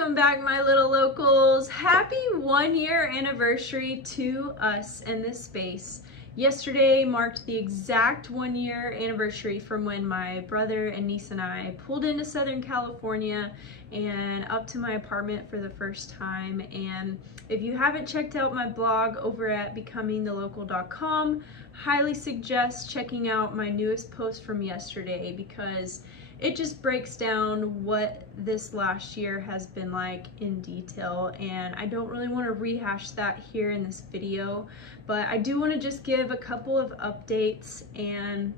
Welcome back, my little locals. Happy 1-year anniversary to us in this space. Yesterday marked the exact 1-year anniversary from when my brother and niece and I pulled into Southern California and up to my apartment for the first time. And if you haven't checked out my blog over at becomingthelocal.com, highly suggest checking out my newest post from yesterday because it just breaks down what this last year has been like in detail, and I don't really want to rehash that here in this video, but I do want to just give a couple of updates and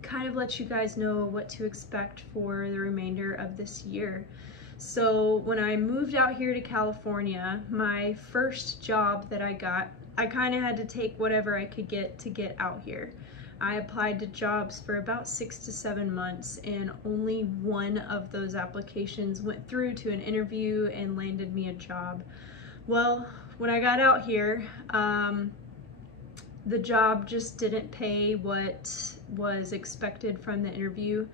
kind of let you guys know what to expect for the remainder of this year. So when I moved out here to California, my first job that I got, I kind of had to take whatever I could get to get out here. I applied to jobs for about 6 to 7 months, and only one of those applications went through to an interview and landed me a job. Well, when I got out here, the job just didn't pay what was expected from the interview,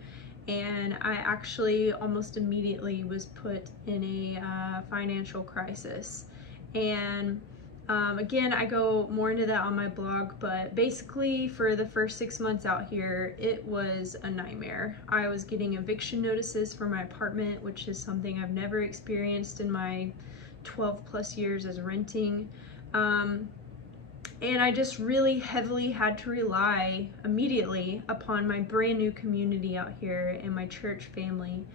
and I actually almost immediately was put in a financial crisis. And again, I go more into that on my blog, but basically for the first 6 months out here, it was a nightmare. I was getting eviction notices for my apartment, which is something I've never experienced in my 12 plus years as renting. And I just really heavily had to rely immediately upon my brand new community out here and my church family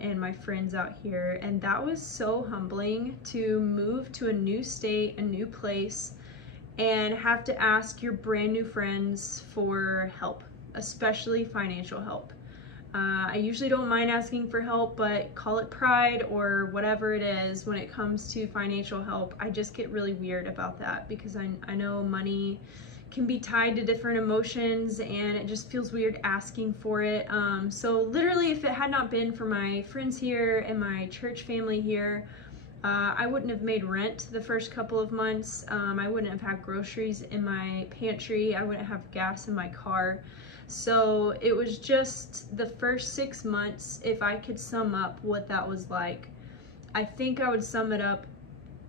and my friends out here. And that was so humbling to move to a new state, a new place, and have to ask your brand new friends for help, especially financial help. I usually don't mind asking for help, but call it pride or whatever it is, when it comes to financial help, I just get really weird about that because I know money can be tied to different emotions and it just feels weird asking for it. So literally, if it had not been for my friends here and my church family here, I wouldn't have made rent the first couple of months. I wouldn't have had groceries in my pantry. I wouldn't have gas in my car. So it was just the first 6 months. If I could sum up what that was like, I think I would sum it up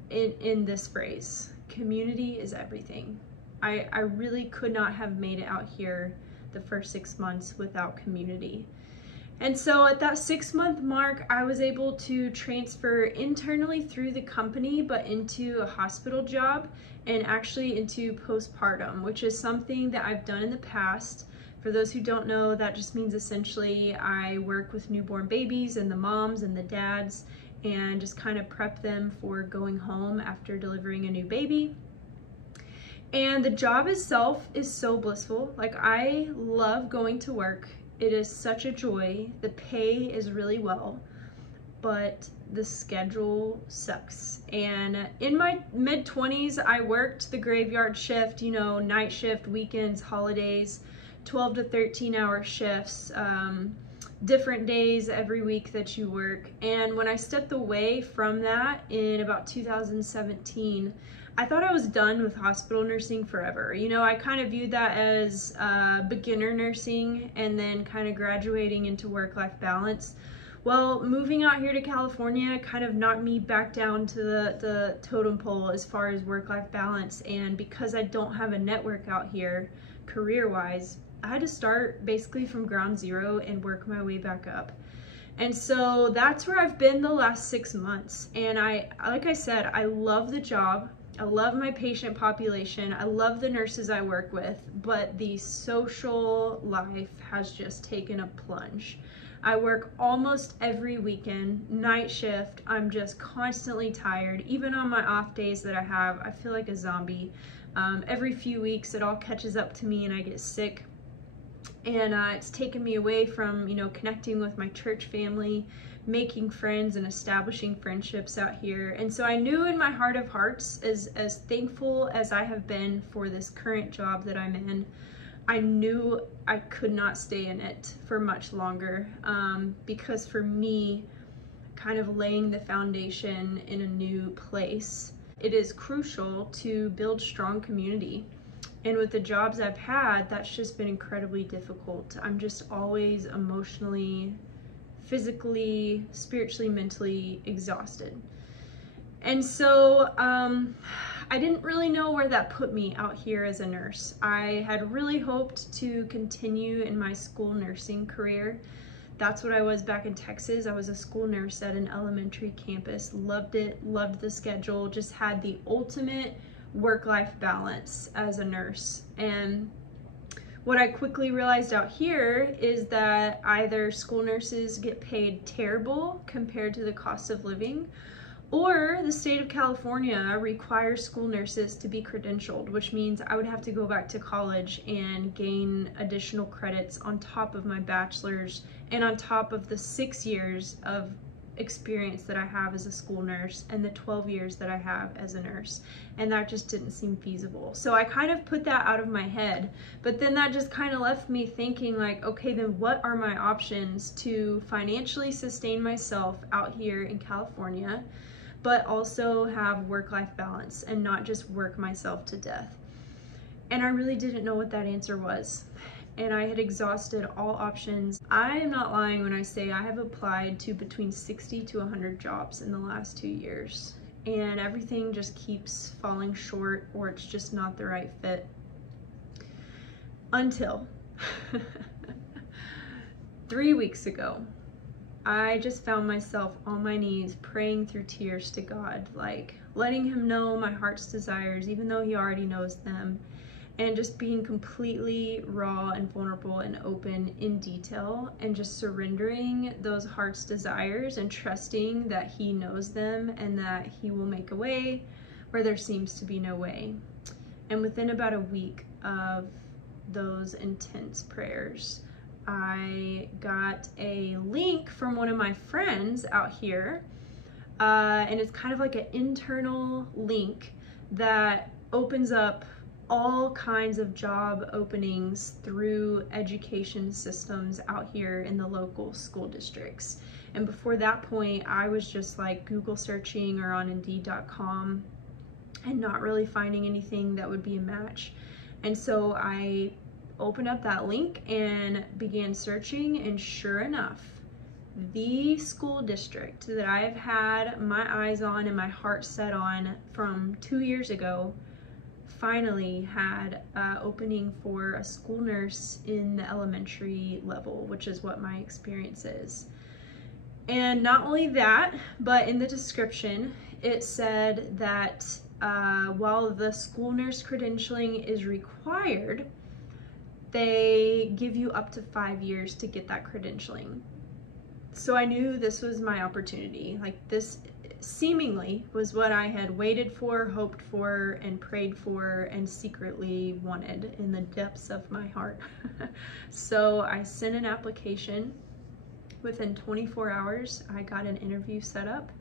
in this phrase: community is everything. I really could not have made it out here the first 6 months without community. And so at that 6-month mark, I was able to transfer internally through the company, but into a hospital job and actually into postpartum, which is something that I've done in the past. For those who don't know, that just means essentially I work with newborn babies and the moms and the dads and just kind of prep them for going home after delivering a new baby. And the job itself is so blissful. Like, I love going to work. It is such a joy. The pay is really well, but the schedule sucks. And in my mid-20s, I worked the graveyard shift, you know, night shift, weekends, holidays, 12 to 13-hour shifts, different days every week that you work. And when I stepped away from that in about 2017, I thought I was done with hospital nursing forever. You know, I kind of viewed that as beginner nursing and then kind of graduating into work-life balance. Well, moving out here to California kind of knocked me back down to the totem pole as far as work-life balance. And because I don't have a network out here career-wise, I had to start basically from ground zero and work my way back up. And so that's where I've been the last 6 months. And like I said, I love the job. I love my patient population. I love the nurses I work with, but the social life has just taken a plunge. I work almost every weekend, night shift. I'm just constantly tired. Even on my off days that I have, I feel like a zombie. Every few weeks, it all catches up to me and I get sick. And it's taken me away from, you know, connecting with my church family, making friends and establishing friendships out here. And so I knew in my heart of hearts, as thankful as I have been for this current job that I'm in, I knew I could not stay in it for much longer, because for me, kind of laying the foundation in a new place, it is crucial to build strong community. And with the jobs I've had, that's just been incredibly difficult. I'm just always emotionally physically, spiritually, mentally exhausted. And so I didn't really know where that put me out here as a nurse. I had really hoped to continue in my school nursing career. That's what I was back in Texas. I was a school nurse at an elementary campus. Loved it, loved the schedule, just had the ultimate work-life balance as a nurse. And what I quickly realized out here is that either school nurses get paid terrible compared to the cost of living, or the state of California requires school nurses to be credentialed, which means I would have to go back to college and gain additional credits on top of my bachelor's and on top of the 6 years of experience that I have as a school nurse and the 12 years that I have as a nurse. And that just didn't seem feasible. So I kind of put that out of my head, but then that just kind of left me thinking like, okay, then what are my options to financially sustain myself out here in California, but also have work-life balance and not just work myself to death? And I really didn't know what that answer was. And I had exhausted all options. I am not lying when I say I have applied to between 60 to 100 jobs in the last 2 years. And everything just keeps falling short, or it's just not the right fit. Until 3 weeks ago, I just found myself on my knees praying through tears to God, like letting him know my heart's desires, even though he already knows them, and just being completely raw and vulnerable and open in detail, and just surrendering those heart's desires and trusting that he knows them and that he will make a way where there seems to be no way. And within about a week of those intense prayers, I got a link from one of my friends out here, and it's kind of like an internal link that opens up all kinds of job openings through education systems out here in the local school districts. And before that point, I was just like Google searching or on Indeed.com and not really finding anything that would be a match. And so I opened up that link and began searching, and sure enough, the school district that I have had my eyes on and my heart set on from 2 years ago finally had an opening for a school nurse in the elementary level, which is what my experience is. And not only that, but in the description, it said that while the school nurse credentialing is required, they give you up to 5 years to get that credentialing. So I knew this was my opportunity. Like, this seemingly was what I had waited for, hoped for, and prayed for, and secretly wanted in the depths of my heart. So I sent an application. Within 24 hours, I got an interview set up,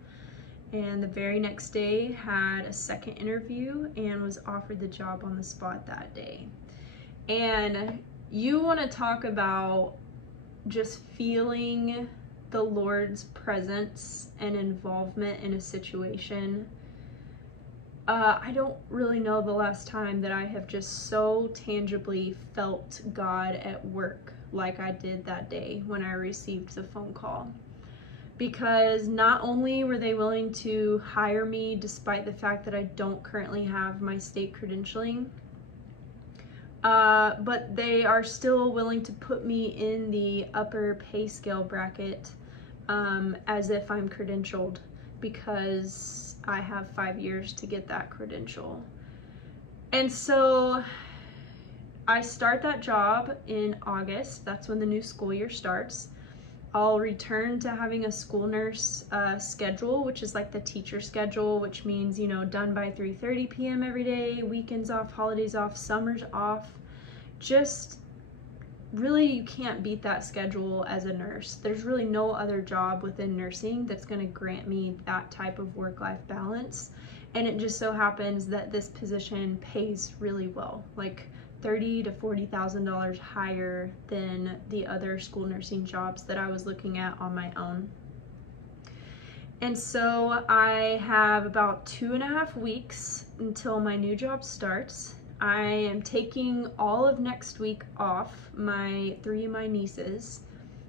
and the very next day had a second interview and was offered the job on the spot that day. And you want to talk about just feeling the Lord's presence and involvement in a situation. I don't really know the last time that I have just so tangibly felt God at work like I did that day when I received the phone call. Because not only were they willing to hire me despite the fact that I don't currently have my state credentialing, but they are still willing to put me in the upper pay scale bracket as if I'm credentialed, because I have 5 years to get that credential. And so I start that job in August. That's when the new school year starts. I'll return to having a school nurse schedule, which is like the teacher schedule, which means, you know, done by 3:30 p.m. every day, weekends off, holidays off, summers off. Just really, you can't beat that schedule as a nurse. There's really no other job within nursing that's going to grant me that type of work-life balance. And it just so happens that this position pays really well, like $30,000 to $40,000 higher than the other school nursing jobs that I was looking at on my own. And so I have about 2.5 weeks until my new job starts. I am taking all of next week off. 3 of my nieces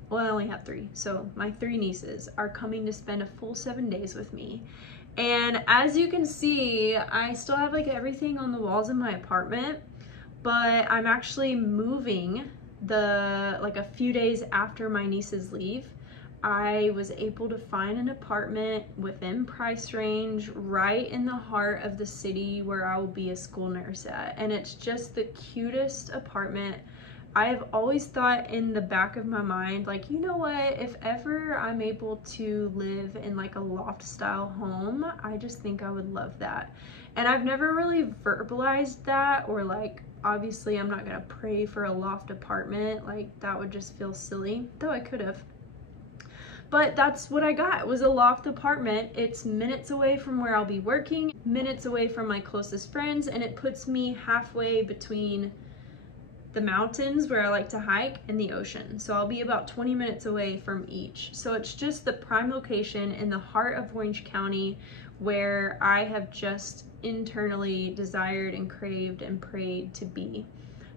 well, I only have 3, so my 3 nieces are coming to spend a full 7 days with me. And as you can see, I still have like everything on the walls in my apartment, but I'm actually moving like a few days after my nieces leave. I was able to find an apartment within price range right in the heart of the city where I will be a school nurse at. And it's just the cutest apartment. I've always thought in the back of my mind, like, you know what, if ever I'm able to live in like a loft style home, I just think I would love that. And I've never really verbalized that, or like, obviously I'm not gonna pray for a loft apartment, like that would just feel silly, though I could have. But that's what I got. It was a loft apartment. It's minutes away from where I'll be working, minutes away from my closest friends, and it puts me halfway between the mountains where I like to hike and the ocean. So I'll be about 20 minutes away from each. So it's just the prime location in the heart of Orange County where I have just internally desired and craved and prayed to be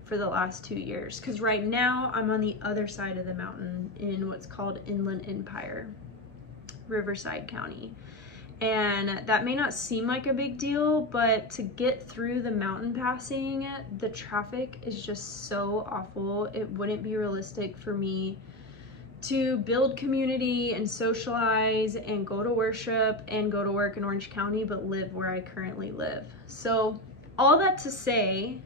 for the last 2 years. Because right now I'm on the other side of the mountain in what's called Inland Empire, Riverside County. And that may not seem like a big deal, but to get through the mountain passing, the traffic is just so awful. It wouldn't be realistic for me to build community and socialize and go to worship and go to work in Orange County, but live where I currently live. So all that to say,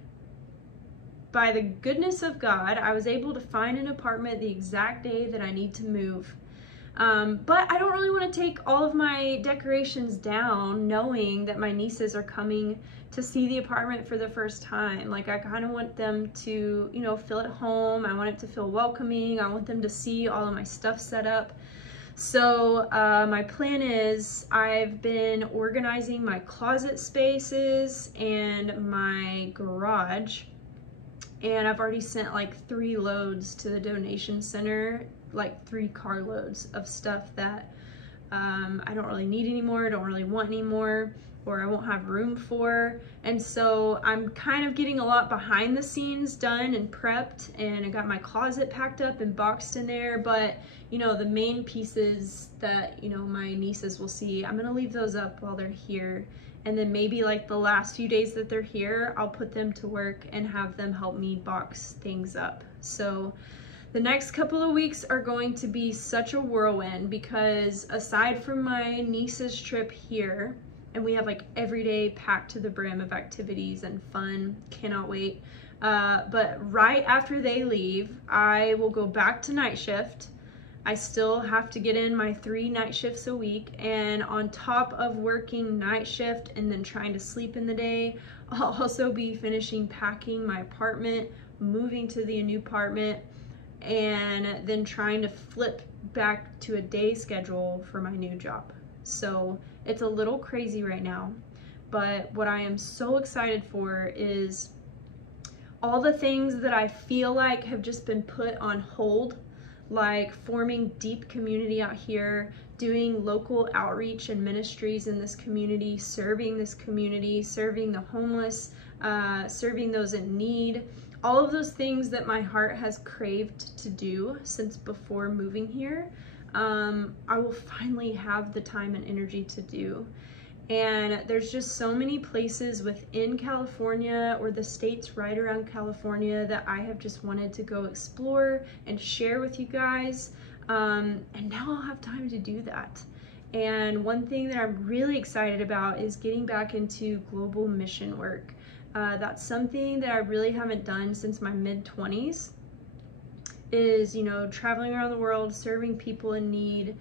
by the goodness of God, I was able to find an apartment the exact day that I need to move. But I don't really want to take all of my decorations down knowing that my nieces are coming to see the apartment for the first time. Like, I kind of want them to, you know, feel at home. I want it to feel welcoming. I want them to see all of my stuff set up. So my plan is I've been organizing my closet spaces and my garage, and I've already sent like 3 loads to the donation center, like 3 carloads of stuff that I don't really need anymore, don't really want anymore, or I won't have room for. And so I'm kind of getting a lot behind the scenes done and prepped, and I got my closet packed up and boxed in there. But you know, the main pieces that, you know, my nieces will see, I'm gonna leave those up while they're here. And then maybe like the last few days that they're here, I'll put them to work and have them help me box things up. So the next couple of weeks are going to be such a whirlwind, because aside from my niece's trip here, and we have like every day packed to the brim of activities and fun, cannot wait. But right after they leave, I will go back to night shift. I still have to get in my 3 night shifts a week, and on top of working night shift and then trying to sleep in the day, I'll also be finishing packing my apartment, moving to the new apartment, and then trying to flip back to a day schedule for my new job. So it's a little crazy right now, but what I am so excited for is all the things that I feel like have just been put on hold, like forming deep community out here, doing local outreach and ministries in this community, serving this community, serving the homeless, serving those in need. All of those things that my heart has craved to do since before moving here, I will finally have the time and energy to do. And there's just so many places within California or the states right around California that I have just wanted to go explore and share with you guys. And now I'll have time to do that. And one thing that I'm really excited about is getting back into global mission work. That's something that I really haven't done since my mid-20s, is, you know, traveling around the world, serving people in need,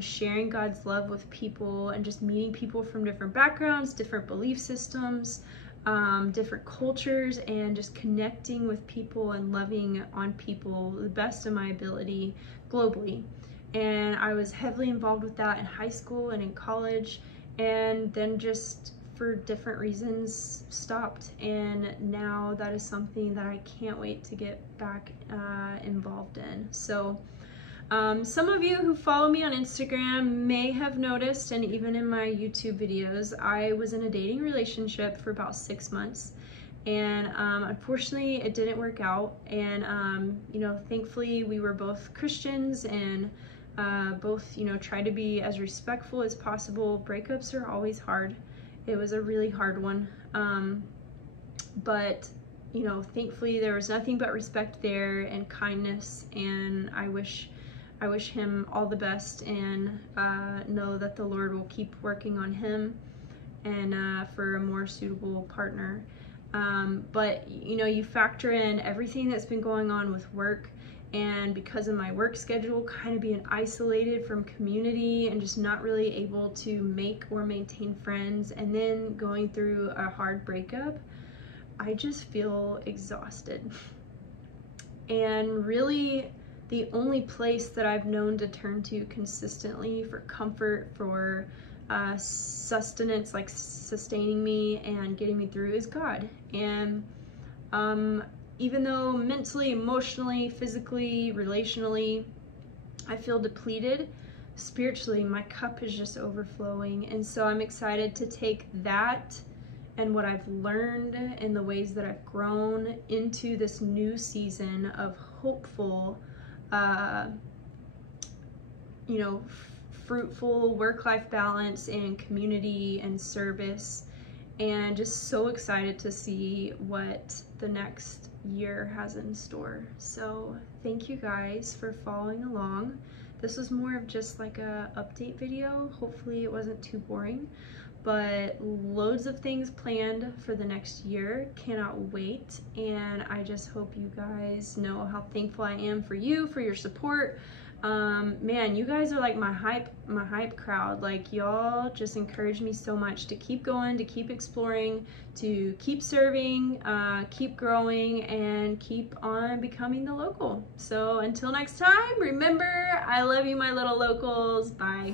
sharing God's love with people, and just meeting people from different backgrounds, different belief systems, different cultures, and just connecting with people and loving on people the best of my ability globally. And I was heavily involved with that in high school and in college, and then just for different reasons stopped. And now that is something that I can't wait to get back involved in. So some of you who follow me on Instagram may have noticed, and even in my YouTube videos, I was in a dating relationship for about 6 months, And unfortunately it didn't work out. And you know, thankfully we were both Christians and both, you know, try to be as respectful as possible. Breakups are always hard. It was a really hard one. But you know, thankfully there was nothing but respect there and kindness, and I wish him all the best, and know that the Lord will keep working on him and for a more suitable partner. But you know, you factor in everything that's been going on with work, and because of my work schedule, kind of being isolated from community and just not really able to make or maintain friends, and then going through a hard breakup, I just feel exhausted. And really, the only place that I've known to turn to consistently for comfort, for sustenance, like sustaining me and getting me through, is God. And even though mentally, emotionally, physically, relationally, I feel depleted, spiritually, my cup is just overflowing. And so I'm excited to take that and what I've learned and the ways that I've grown into this new season of hopeful, you know, fruitful work-life balance and community and service, and just so excited to see what the next year has in store. So thank you guys for following along. This was more of just like a update video. Hopefully it wasn't too boring, but loads of things planned for the next year. Cannot wait. And I just hope you guys know how thankful I am for you, for your support. Man, you guys are like my hype crowd. Like, y'all just encourage me so much to keep going, to keep exploring, to keep serving, keep growing, and keep on becoming the local. So until next time, remember, I love you, my little locals. Bye.